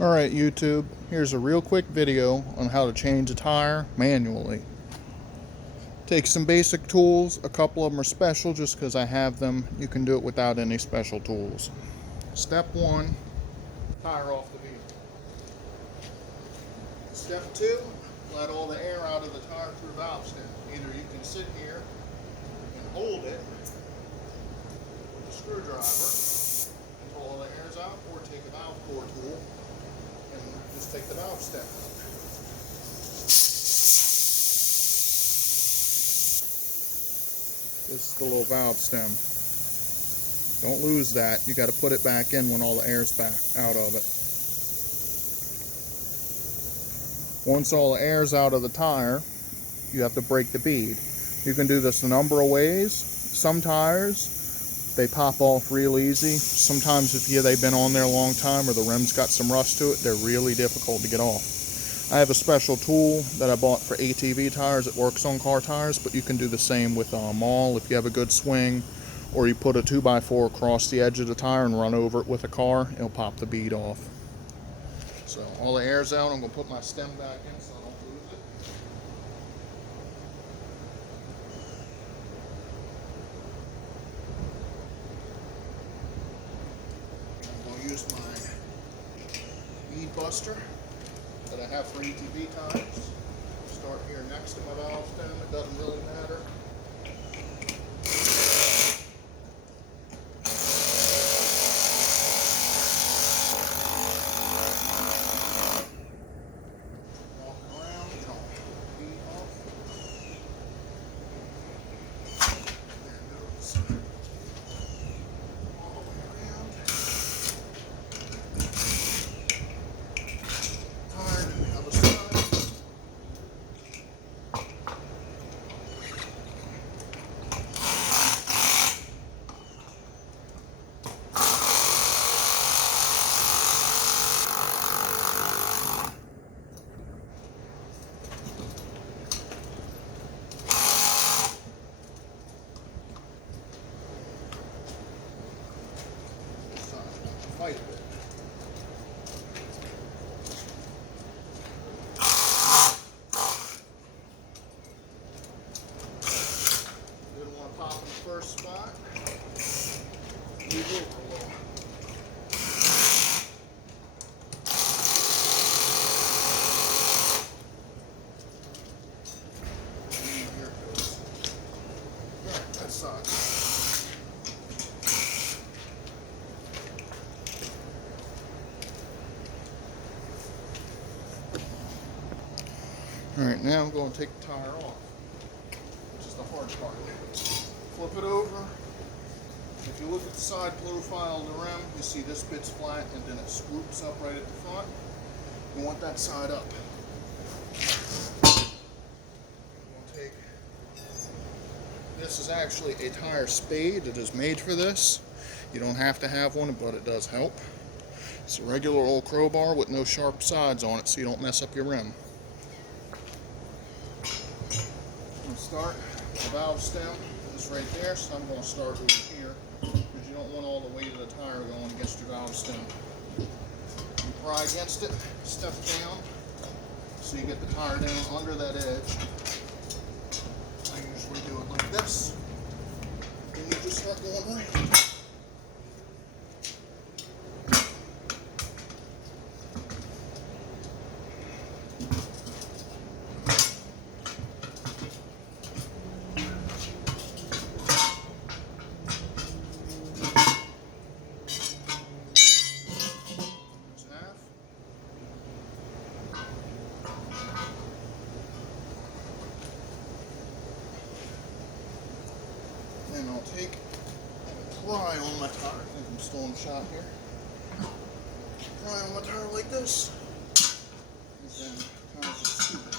Alright YouTube, here's a real quick video on how to change a tire manually. Take some basic tools, a couple of them are special just because I have them. You can do it without any special tools. Step 1, tire off the vehicle. Step 2, let all the air out of the tire through valve stem. Either you can sit here and hold it with a screwdriver until all the air's out, or take a valve core tool and just take the valve stem out. This is the little valve stem. Don't lose that. You got to put it back in when all the air's back out of it. Once all the air's out of the tire, you have to break the bead. You can do this a number of ways. Some tires, they pop off real easy. Sometimes if they've been on there a long time or the rim's got some rust to it, they're really difficult to get off. I have a special tool that I bought for ATV tires that works on car tires, but you can do the same with maul if you have a good swing, or you put a 2x4 across the edge of the tire and run over it with a car, it'll pop the bead off. So all the air's out. I'm going to put my stem back in so I don't lose it. I'm going to use my bead buster that I have for ATV tires. Start here next to my valve stem. It doesn't really matter. Walk around, get all the bead off. There it goes. All the way around. Tire to the other side. Fight a bit. Didn't want to pop in the first spot. Move over a little. And here it goes. Alright, that side. Alright, now I'm going to take the tire off, which is the hard part. Flip it over. If you look at the side profile of the rim, you see this bit's flat and then it swoops up right at the front. You want that side up. I'm going to take, this is actually a tire spade. It is made for this. You don't have to have one, but it does help. It's a regular old crowbar with no sharp sides on it so you don't mess up your rim. Start, the valve stem is right there, so I'm going to start over here because you don't want all the weight of the tire going against your valve stem. You pry against it, step down, so you get the tire down under that edge. I usually do it like this, and you just start going right. And I'll take and pry on my tire. I think I'm still in shot here. Pry on my tire like this. And then kind of just scoop it.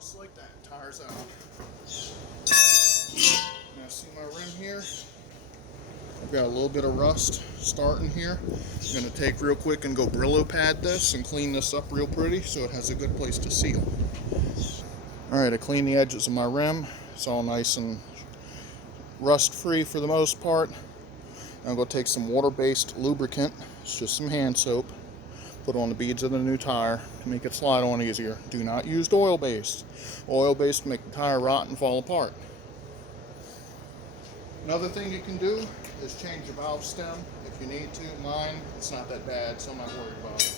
Just like that. Tire's out. Now see my rim here? I've got a little bit of rust starting here. I'm going to take real quick and go Brillo pad this and clean this up real pretty so it has a good place to seal. Alright, I cleaned the edges of my rim. It's all nice and rust free for the most part. I'm going to take some water-based lubricant, it's just some hand soap, put on the beads of the new tire to make it slide on easier. Do not use oil-based. Oil-based make the tire rot and fall apart. Another thing you can do is change your valve stem if you need to. Mine, it's not that bad, so I'm not worried about it.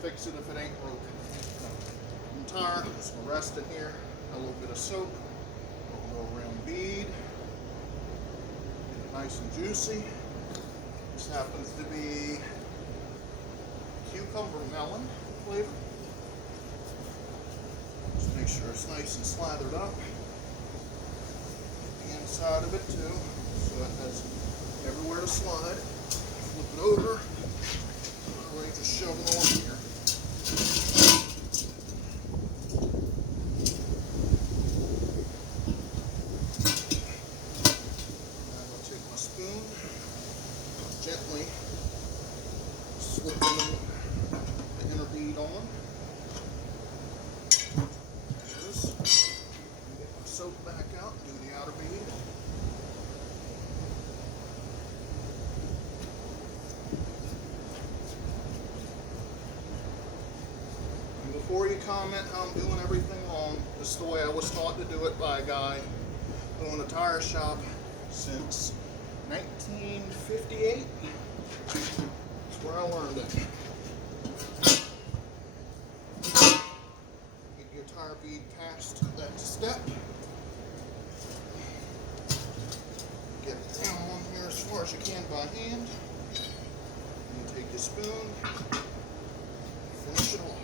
Fix it if it ain't broken. The tire, just gonna rest in here. A little bit of soap, a little round bead. Get it nice and juicy. This happens to be cucumber melon flavor. Just make sure it's nice and slathered up. The inside of it too, so it has everywhere to slide. Flip it over. All right, just shove it on here. I'm going to take my spoon, gently slip the inner bead on. There it is. Get my soap back out and do the outer bead. And before you comment how I'm doing everything wrong, this is the way I was taught to do it by a guy who owned a tire shop since 1958. That's where I learned it. Get your tire bead past that step. Get it down on here as far as you can by hand. And you take your spoon, finish it off.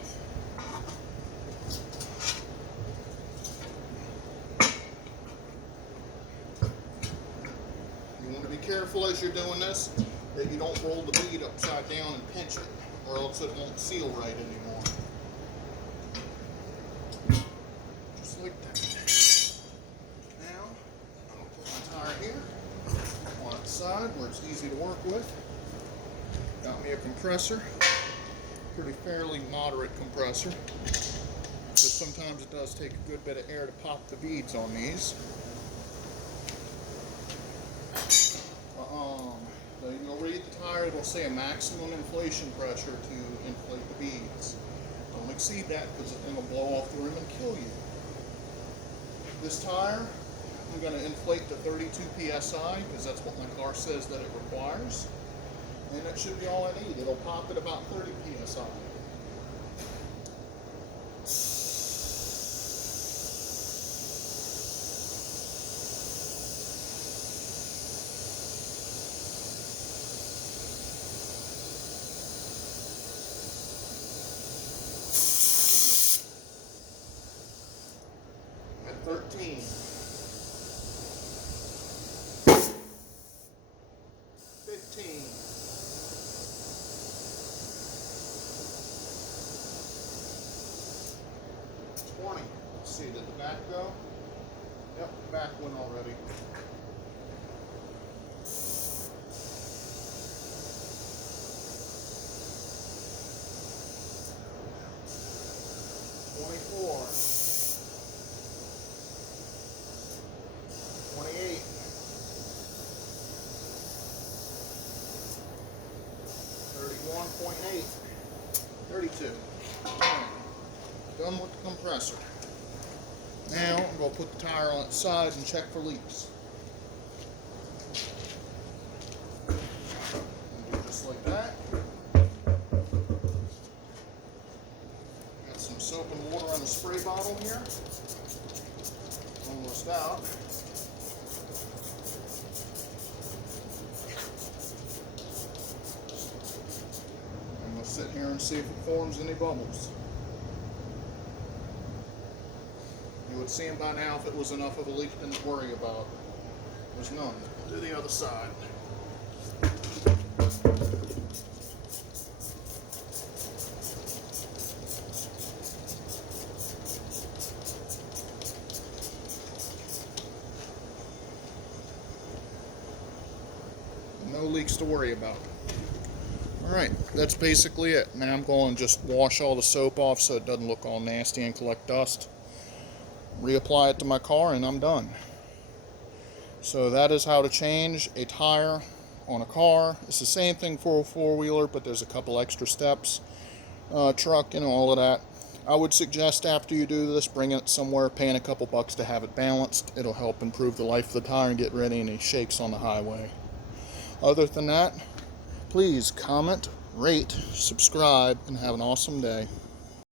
You want to be careful as you're doing this that you don't roll the bead upside down and pinch it, or else it won't seal right anymore. Just like that. Now, I'll put my tire here on its side where it's easy to work with. Got me a compressor, pretty fairly moderate compressor, because sometimes it does take a good bit of air to pop the beads on these. You'll read the tire, it'll say a maximum inflation pressure to inflate the beads. Don't exceed that because it'll blow off the rim and kill you. This tire, I'm going to inflate to 32 psi because that's what my car says that it requires. And that should be all I need. It'll pop at about 30 psi. At 13. 15. 20. Let's see, did the back go? Yep, the back went already. 24. 28. 31.8. 32. Done with the compressor. Now I'm going to put the tire on its side and check for leaks. Do just like that. Got some soap and water on the spray bottle here. Almost out. I'm going to sit here and see if it forms any bubbles. You would see them by now if it was enough of a leak to worry about. There's none. Do the other side. No leaks to worry about. Alright, that's basically it. Now I'm going to just wash all the soap off so it doesn't look all nasty and collect dust. Reapply it to my car and I'm done. So that is how to change a tire on a car. It's the same thing for a four-wheeler, but there's a couple extra steps. Truck and all of that. I would suggest after you do this, bring it somewhere, paying a couple bucks to have it balanced. It'll help improve the life of the tire and get rid of any shakes on the highway. Other than that, please comment, rate, subscribe, and have an awesome day.